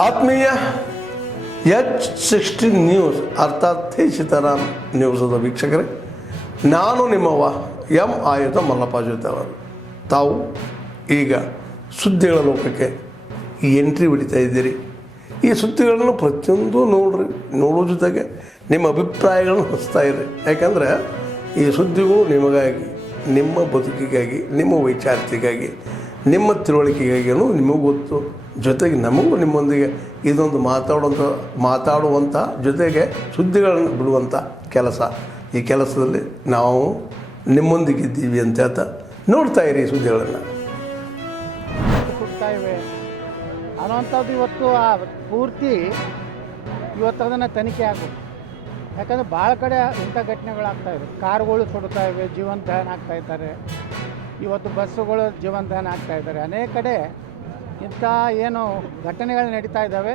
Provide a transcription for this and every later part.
ಆತ್ಮೀಯ H16 news ಅರ್ಥಾತ್ ತಿ ಸೀತಾರಾಮ್ ನ್ಯೂಸದ ವೀಕ್ಷಕರೇ, ನಾನು ನಿಮ್ಮವ ಎಂ ಆಯುಧ ಮಲ್ಲಪ್ಪ ಜೊತೆ ಅವರು. ತಾವು ಈಗ ಸುದ್ದಿಗಳ ಲೋಕಕ್ಕೆ ಎಂಟ್ರಿ ಹೊಡಿತಾ ಇದ್ದೀರಿ. ಈ ಸುದ್ದಿಗಳನ್ನು ಪ್ರತಿಯೊಂದು ನೋಡೋ ಜೊತೆಗೆ ನಿಮ್ಮ ಅಭಿಪ್ರಾಯಗಳನ್ನು ಹಂಚ್ತಾ ಇರಿ. ಯಾಕಂದರೆ ಈ ಸುದ್ದಿಗಳು ನಿಮಗಾಗಿ, ನಿಮ್ಮ ಬದುಕಿಗಾಗಿ, ನಿಮ್ಮ ವೈಚಾರಿಕೆಗಾಗಿ, ನಿಮ್ಮ ತಿಳುವಳಿಕೆಗಾಗಿಯೂ ನಿಮಗೂ ಗೊತ್ತು. ಜೊತೆಗೆ ನಮಗೂ ನಿಮ್ಮೊಂದಿಗೆ ಇದೊಂದು ಮಾತಾಡುವಂಥ ಜೊತೆಗೆ ಸುದ್ದಿಗಳನ್ನು ಬಿಡುವಂಥ ಕೆಲಸ. ಈ ಕೆಲಸದಲ್ಲಿ ನಾವು ನಿಮ್ಮೊಂದಿಗಿದ್ದೀವಿ ಅಂತ ಹೇಳ್ತಾ ನೋಡ್ತಾ ಇರಿ ಸುದ್ದಿಗಳನ್ನು. ಕೊಡ್ತಾ ಇವೆ ಅನ್ನೋವಂಥದ್ದು ಇವತ್ತು ಪೂರ್ತಿ ಇವತ್ತು ಅದನ್ನು ತನಿಖೆ ಆಗಬೇಕು. ಯಾಕಂದರೆ ಭಾಳ ಕಡೆ ಇಂಥ ಘಟನೆಗಳಾಗ್ತಾಯಿವೆ. ಕಾರುಗಳು ಸುಡ್ತಾ ಇವೆ, ಜೀವಂತ ದಹನ ಆಗ್ತಾಯಿದ್ದಾರೆ. ಇವತ್ತು ಬಸ್ಸುಗಳು ಜೀವಂತ ದಹನ ಆಗ್ತಾಯಿದ್ದಾರೆ. ಅನೇಕ ಕಡೆ ಇಂಥ ಏನು ಘಟನೆಗಳು ನಡೀತಾ ಇದ್ದಾವೆ.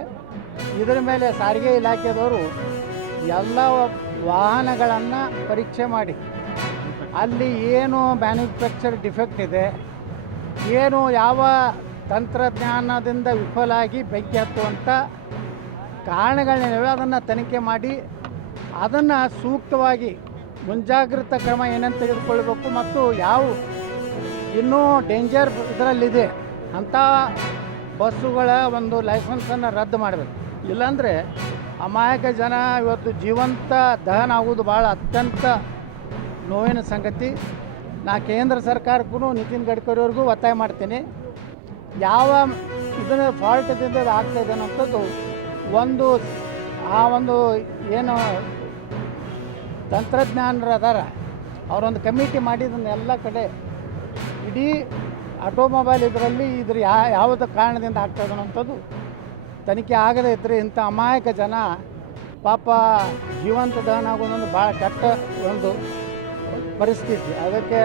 ಇದರ ಮೇಲೆ ಸಾರಿಗೆ ಇಲಾಖೆದವರು ಎಲ್ಲ ವಾಹನಗಳನ್ನು ಪರೀಕ್ಷೆ ಮಾಡಿ ಅಲ್ಲಿ ಏನು ಮ್ಯಾನುಫ್ಯಾಕ್ಚರ್ ಡಿಫೆಕ್ಟ್ ಇದೆ, ಏನು ಯಾವ ತಂತ್ರಜ್ಞಾನದಿಂದ ವಿಫಲಾಗಿ ಬೆಂಕಿ ಹತ್ತುವಂಥ ಕಾರಣಗಳೇನಿವೆ ಅದನ್ನು ತನಿಖೆ ಮಾಡಿ ಅದನ್ನು ಸೂಕ್ತವಾಗಿ ಮುಂಜಾಗ್ರತಾ ಕ್ರಮ ಏನಂತ ತೆಗೆದುಕೊಳ್ಬೇಕು ಮತ್ತು ಯಾವ ಇನ್ನೂ ಡೇಂಜರ್ ಇದರಲ್ಲಿದೆ ಅಂಥ ಬಸ್ಸುಗಳ ಒಂದು ಲೈಸೆನ್ಸನ್ನು ರದ್ದು ಮಾಡಬೇಕು. ಇಲ್ಲಾಂದರೆ ಅಮಾಯಕ ಜನ ಇವತ್ತು ಜೀವಂತ ದಹನ ಆಗುವುದು ಭಾಳ ಅತ್ಯಂತ ನೋವಿನ ಸಂಗತಿ. ನಾ ಕೇಂದ್ರ ಸರ್ಕಾರಕ್ಕೂ ನಿತಿನ್ ಗಡ್ಕರಿ ಅವ್ರಿಗೂ ಒತ್ತಾಯ ಮಾಡ್ತೀನಿ, ಯಾವ ಇದನ್ನು ಫಾಲ್ಟದಿಂದ ಆಗ್ತಾಯಿದೆ ಅನ್ನೋಂಥದ್ದು ಒಂದು ಏನು ತಂತ್ರಜ್ಞಾನರು ಅದಾರ ಅವರೊಂದು ಕಮಿಟಿ ಮಾಡಿ ಇದನ್ನೆಲ್ಲ ಕಡೆ ಇಡೀ ಆಟೋಮೊಬೈಲ್ ಇದರಲ್ಲಿ ಯಾವುದ ಕಾರಣದಿಂದ ಆಗ್ತಾಯಿದೆ ಅನ್ನೋಂಥದ್ದು ತನಿಖೆ ಆಗದೇ ಇದ್ದರೆ ಇಂಥ ಅಮಾಯಕ ಜನ ಪಾಪ ಜೀವಂತ ದಹನ ಆಗೋದೊಂದು ಭಾಳ ಕೆಟ್ಟ ಒಂದು ಪರಿಸ್ಥಿತಿ. ಅದಕ್ಕೆ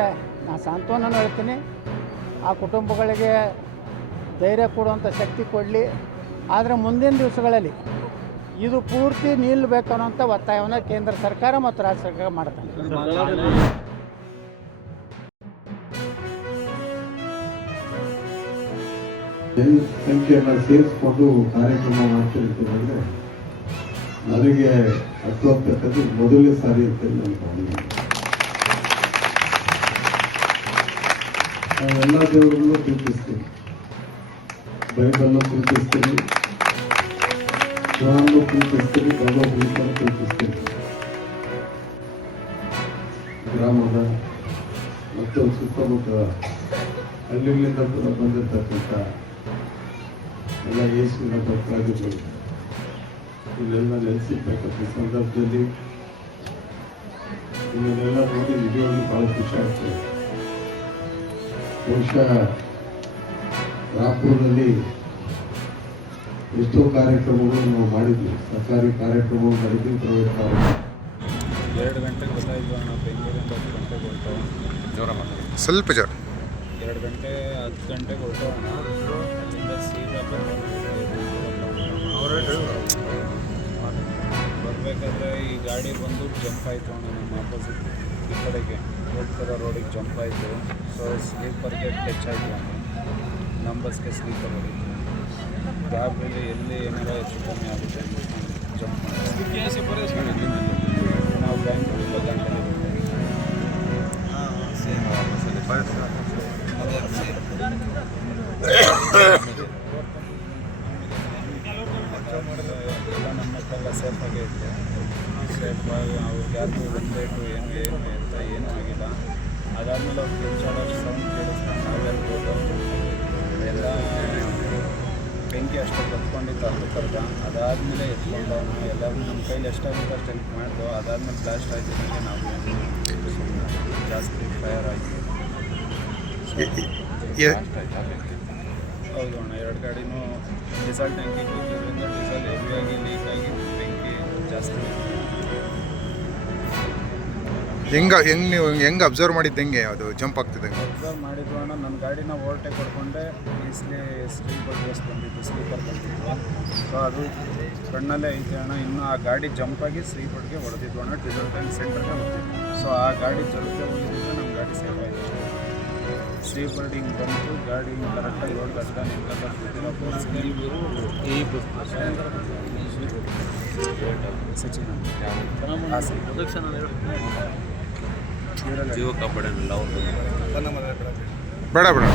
ನಾನು ಸಾಂತ್ವನ ಹೇಳ್ತೀನಿ, ಆ ಕುಟುಂಬಗಳಿಗೆ ಧೈರ್ಯ ಕೊಡುವಂಥ ಶಕ್ತಿ ಕೊಡಲಿ. ಆದರೆ ಮುಂದಿನ ದಿವಸಗಳಲ್ಲಿ ಇದು ಪೂರ್ತಿ ನಿಲ್ಲಬೇಕು ಅನ್ನೋಂಥ ಒತ್ತಾಯವನ್ನು ಕೇಂದ್ರ ಸರ್ಕಾರ ಮತ್ತು ರಾಜ್ಯ ಸರ್ಕಾರ ಮಾಡ್ತಾನೆ. ಸಂಖ್ಯೆಯನ್ನು ಸೇರಿಸ್ಕೊಂಡು ಕಾರ್ಯಕ್ರಮ ಮಾಡ್ತಿರ್ತೀರಂದರೆ ನನಗೆ ಹತ್ತುವಂತಕ್ಕದ್ದು ಮೊದಲನೇ ಸಾರಿ ಅಂತ ನನ್ನ ಭಾವನೆ. ಎಲ್ಲ ದೇವರನ್ನು ಪ್ರೀತಿಸ್ತೀನಿ, ಬೈಬಲ್ನ ಪ್ರೀತಿಸ್ತೀನಿ, ಶಿವನನ್ನು ಪ್ರೀತಿಸ್ತೀನಿ, ಭಗವದ್ಗೀತೆಯನ್ನು ಪ್ರೀತಿಸ್ತೀನಿ. ಗ್ರಾಮದ ಮತ್ತು ಸುತ್ತಮುತ್ತ ಹಳ್ಳಿಗಳಿಂದ ಕೂಡ ಬಂದಿರತಕ್ಕಂಥ ಎಲ್ಲ ಯೇಸುವಿನ ಭಕ್ತರಾಗಿರ್ಬೋದು, ಇಲ್ಲೆಲ್ಲ ನೆಲೆಸಿರ್ತಕ್ಕಂಥ ಸಂದರ್ಭದಲ್ಲಿ ಇದನ್ನೆಲ್ಲ ನೋಡಿ ನಿಜವಾಗಿ ಭಾಳ ಖುಷಿ ಆಗ್ತದೆ. ಬಹುಶಃ ರಾಪುರದಲ್ಲಿ ಎಷ್ಟೋ ಕಾರ್ಯಕ್ರಮಗಳು ನಾವು ಮಾಡಿದ್ವಿ, ಸರ್ಕಾರಿ ಕಾರ್ಯಕ್ರಮಗಳು ಮಾಡಿದ್ವಿ, ಪ್ರೈವೇಟ್ ಕಾರ್ಯಕ್ರಮ. 2 ಗಂಟೆಗೆ ಗೊತ್ತಾಯಿತು ಅಣ್ಣ, ಬೆಂಗಳೂರಿಂದ 10 ಗಂಟೆಗೆ ಹೊರಟು ಜೋರ ಮಾತಾಡಿ, ಸ್ವಲ್ಪ ಜೋರ. 2 ಗಂಟೆ 10 ಗಂಟೆಗೆ ಹೊರಟು ಅಣ್ಣ. ಅಲ್ಲಿಂದ ಸೀದಾ ಬರಬೇಕಾದ್ರೆ ಈ ಗಾಡಿ ಬಂದು ಜಂಪ್ ಆಯಿತು ಅಣ್ಣ. ನಮ್ಮ ಆಪೋಸಿಟ್ ಈ ಕಡೆಗೆ ಹೋಗ್ತಿರೋ ರೋಡಿಗೆ ಜಂಪ್ ಆಯಿತು. ಸೊ ಸ್ಲೀಪರ್ಗೆ ಟಚ್ ಆಯಿತು ಅಣ್ಣ. ನಮ್ಮ ಬಸ್ಗೆ ಸ್ಲೀಪರ್ ಹೊಡಿತು. ಕ್ಯಾಬಲ್ಲಿ ಎಲ್ಲಿ ಏನಾರ ಹೆಚ್ಚು ಕಮ್ಮಿ ಆಗುತ್ತೆ ಅಂತ ಜಂಪ್ ಮಾಡಿ ನಾವು ಬ್ಯಾಂಗ್ಳೂರಿಂದ ದಾಂಡೇಲಿ ಎಲ್ಲ ನಮ್ಮ ಮಕ್ಕಳೆಲ್ಲ ಸೇಫಾಗಿ ಇತ್ತು. ಸೇಫಾಗಿ ಅವ್ರಿಗೆ ಯಾರಿಗೂ ಒಂದೇಟು ಏನು ಅಂತ ಏನೂ ಆಗಿಲ್ಲ. ಅದಾದಮೇಲೆ ಅವ್ರು ಕಿರ್ಚಾಡೋಷ್ಟು ಸೌಂಡ್ ಕೇಳಿಸ್ಕೊಂಡು ನಾವೆಲ್ಲ ಎಲ್ಲ ಬೆಂಕಿ ಅಷ್ಟು ಕತ್ಕೊಂಡಿತ್ತು ಅರ್ಧ. ಅದಾದಮೇಲೆ ಎತ್ಕೊಂಡವನು ಎಲ್ಲರೂ ನಮ್ಮ ಕೈಲಿ ಎಷ್ಟಾಗುತ್ತೆ ಅಷ್ಟು ಹೆಲ್ಪ್ ಮಾಡಿದೆವು. ಅದಾದಮೇಲೆ ಬ್ಲಾಸ್ಟ್ ಆಯ್ತಿದ್ದಂಗೆ ನಾವು ಜಾಸ್ತಿ ಫೈರ್ ಆಯಿತು. ಹೌದು ಅಣ್ಣ, 2 ಗಾಡಿನೂ ಡೀಸೆಲ್ ಟ್ಯಾಂಕಿಗೆ ಹೋಗಿದ್ದರಿಂದ ಡೀಸೆಲ್ ಹೆವಿಯಾಗಿ ಲೀಕ್ ಆಗಿ ಬೆಂಕಿ ಜಾಸ್ತಿ. ನೀವು ಹೆಂಗೆ ಅಬ್ಸರ್ವ್ ಮಾಡಿದ್ದು, ಹೆಂಗೆ ಅದು ಜಂಪ್ ಆಗ್ತಿದ್ದಂಗೆ ಅಬ್ಸರ್ವ್ ಮಾಡಿದ್ವು ಅಣ್ಣ. ನನ್ನ ಗಾಡಿನ ಓವರ್ಟೇಕ್ ಹೊಡ್ಕೊಂಡೆ ಸ್ಲೀಪರ್ ಬಸ್ ಬಂದಿತ್ತು, ಸ್ಲೀಪರ್ ಬಂದಿತ್ತು. ಸೊ ಅದು ಕಣ್ಣಲ್ಲೇ ಐತೆ ಅಣ್ಣ. ಇನ್ನು ಆ ಗಾಡಿ ಜಂಪಾಗಿ ಸ್ಲೀಪರ್ಗೆ ಹೊಡೆದಿದ್ವು ಅಣ್ಣ, ಡೀಸೆಲ್ ಟ್ಯಾಂಕ್ ಸೆಂಟರ್ಗೆ ಹೊಡೆದಿತ್ತು. ಸೊ ಆ ಗಾಡಿ ಜೊತೆ ಹೋಗಿದ್ದರೆ ನಮ್ಮ ಗಾಡಿ ಸೇಫ್ ಆಯಿತು. ಸೀ ಬರ್ಡಿಂಗ್ ಬಂತು, ಗಾಡಿ ಕರೆಕ್ಟಾಗಿ ರೋಡ್ ಕಷ್ಟ ಸಚಿನ್ ಜೀವ ಕಾಪಾಡೋಣ ಬೇಡ ಬೇಡ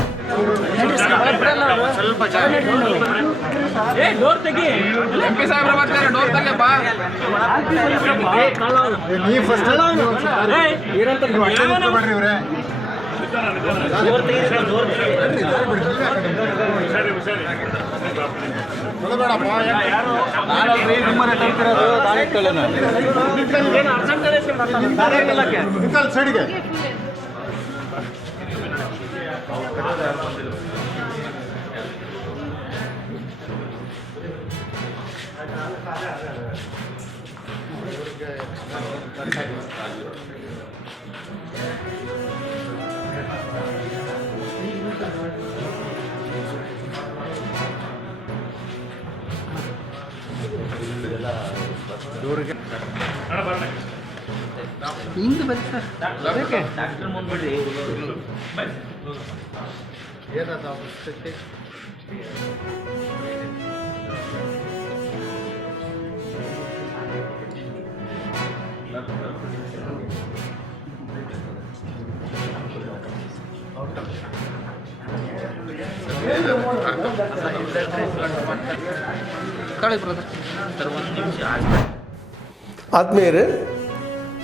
ಆದ್ಮೇಲೆ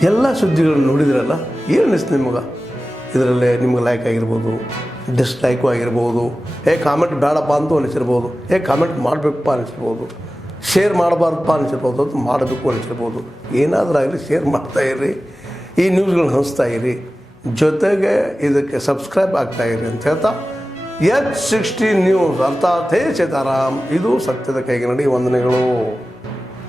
ಎಲ್ಲ ಸುದ್ದಿಗಳನ್ನು ನೋಡಿದ್ರಲ್ಲ, ಏನು ಅನಿಸ್ತು ನಿಮಗೆ? ಇದರಲ್ಲೇ ನಿಮ್ಗೆ ಲೈಕ್ ಆಗಿರ್ಬೋದು, ಡಿಸ್ಲೈಕು ಆಗಿರ್ಬೋದು, ಕಾಮೆಂಟ್ ಬೇಡಪ್ಪ ಅಂತೂ ಅನಿಸಿರ್ಬೋದು, ಕಾಮೆಂಟ್ ಮಾಡಬೇಕಪ್ಪ ಅನಿಸಿರ್ಬೋದು, ಶೇರ್ ಮಾಡಬಾರ್ದಪ್ಪ ಅನಿಸಿರ್ಬೋದು, ಅದು ಮಾಡಬೇಕು ಅನಿಸಿರ್ಬೋದು. ಏನಾದರೂ ಆಗಲಿ ಶೇರ್ ಮಾಡ್ತಾಯಿರಿ, ಈ ನ್ಯೂಸ್ಗಳನ್ನ ಹಂಚ್ತಾ ಇರಿ, ಜೊತೆಗೆ ಇದಕ್ಕೆ ಸಬ್ಸ್ಕ್ರೈಬ್ ಆಗ್ತಾಯಿರಿ ಅಂತ ಹೇಳ್ತಾ H16 ನ್ಯೂಸ್ ಅರ್ಥಾತ್ ಹೇ ಸೀತಾರಾಮ್, ಇದು ಸತ್ಯದ ಕೈಗೆ ನಡಿ. ವಂದನೆಗಳು.